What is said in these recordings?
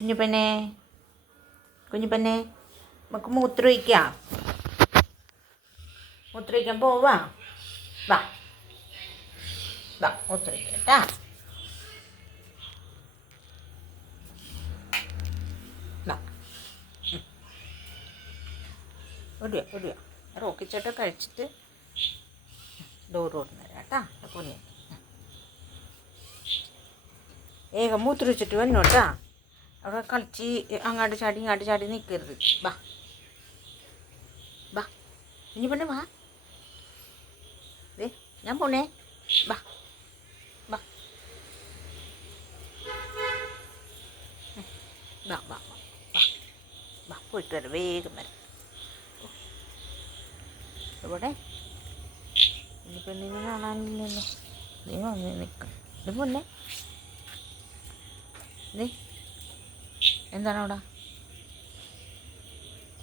കുഞ്ഞുപെണ്ണേ കുഞ്ഞുപെണ്ണേ നമുക്ക് മൂത്രമൊഴിക്കാം. മൂത്രമൊഴിക്കാൻ പോവാ. വാ വാ മൂത്രമൊഴിക്കാം കേട്ടാ. ഒടിയോ ഒടിയോ റോക്കിച്ചോട്ട കഴിച്ചിട്ട് ഡോറ് തുറന്നു തരാം കേട്ടാ. പൊന്നി വേഗം മൂത്രമൊഴിച്ചിട്ട് വന്നോട്ടാ. അവിടെ കളിച്ച് അങ്ങാട്ട് ചാടി ഇങ്ങാട്ട് ചാടി നിൽക്കരുത്. വാ വാ ഇനി പെണ്ണെ വാ. ഞാൻ പോണേ. വാ വാ വാ വാ വാ വാ പോയിട്ട് വരാം. വേഗം വരാം. ഇവിടെ ഇനി പെണ്ണിനെ കാണാനില്ലല്ലോ. നീ വന്ന് നിൽക്കണം. ഇത് പൊന്നെ നീ എന്താണ് അവിടെ?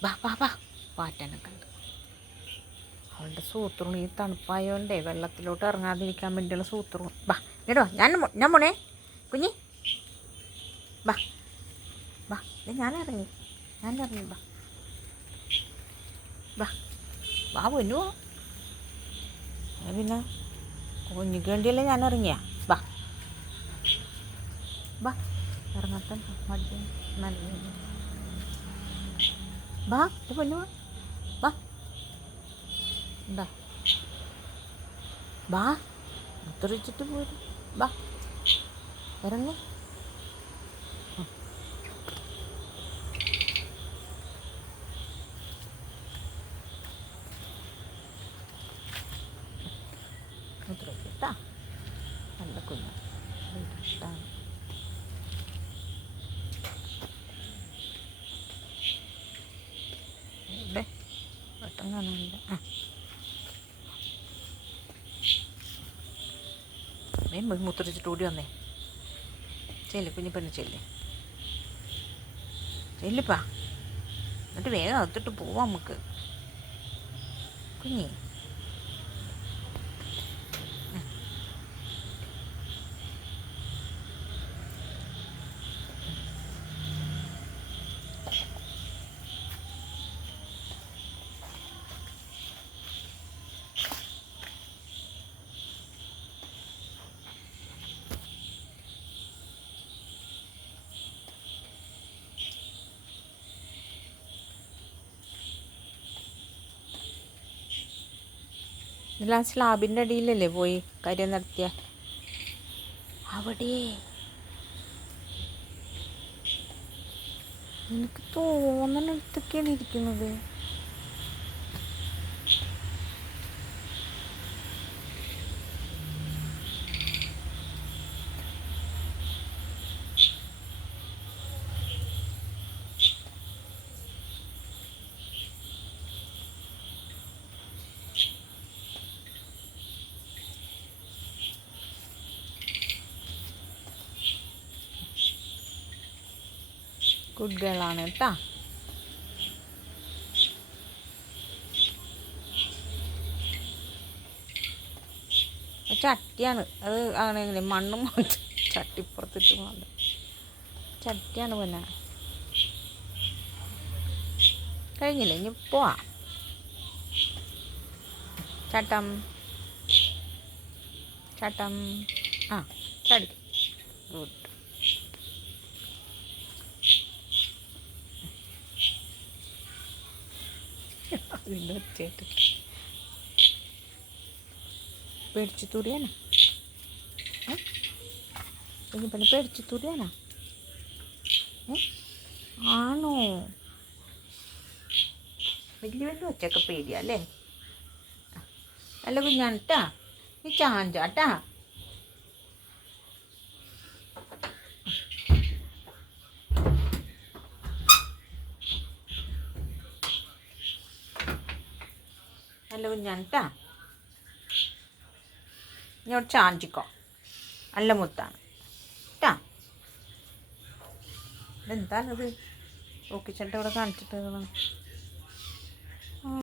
വാ വാ വാ പാറ്റനൊക്കെ ഉണ്ട്. അവളുടെ സൂത്രവും ഈ തണുപ്പായോണ്ടേ വെള്ളത്തിലോട്ട് ഇറങ്ങാതിരിക്കാൻ വേണ്ടിയുള്ള സൂത്രവും. വാ കേട്ടോ. ഞാൻ പോണേ കുഞ്ഞി. വാ വാ ഞാനിറങ്ങി വാ വാ വാ പൊന്നു. പിന്നെ കുഞ്ഞിക്ക് വേണ്ടിയല്ലേ ഞാൻ ഇറങ്ങിയാ. വാ വാ ഇറങ്ങാത്ത മടി നല്ല വാ പൊന്നു വാ. എന്താ വാ മുത്തറിച്ചിട്ട് പോരും. വാ ഇറങ്ങി. മുത്തറിച്ചിട്ടാ നല്ല കുഞ്ഞ് ഇഷ്ടമാണ്. ഇവിടെ വട്ടം കാണാനില്ല. മുത്തറിച്ചിട്ട് ഓടി വന്നേ. ചെല്ല് കുഞ്ഞി പെണ്ണ് ചെല്ലിപ്പാ. എന്നിട്ട് വേഗം അകത്തിട്ട് പോവാം നമുക്ക്. കുഞ്ഞി ഇതിൽ ആ സ്ലാബിൻ്റെ അടിയിലല്ലേ പോയി കാര്യം നടത്തിയ. അവിടെ എനിക്ക് തോന്നുന്നിടത്തൊക്കെയാണ് ഇരിക്കുന്നത്. ഗുഡ് ഗേളാണ് കേട്ടാ. ചട്ടിയാണ് അത്. അങ്ങനെ മണ്ണും ചട്ടിപ്പുറത്തിട്ട് പോകുന്നത് ചട്ടിയാണ്. പിന്നെ കഴിഞ്ഞില്ലേ ഇനി പോവാ. ചട്ടം ചട്ടം ആ ചടി. ഗുഡ്. അതിൻ്റെ ഒച്ചയായിട്ട് പേടിച്ചു തൂറിയാനാ. പിന്നെ പിന്നെ പേടിച്ചു തൂറിയാനാ. ആണോ? വലിയ വലിയ ഒച്ചയൊക്കെ പേടിയാ അല്ലേ? നല്ല കുഞ്ഞാണ് കേട്ടാ. നീ ചാഞ്ചാട്ടാ. നല്ല കുഞ്ഞാണ് കേട്ടാ. ഇങ്ങോട്ട് ചാഞ്ചിക്കോ. നല്ല മുത്താണ് കേട്ടാ. ഇതെന്താണത്? ഓക്കിച്ചേട്ട ഇവിടെ കാണിച്ചിട്ട്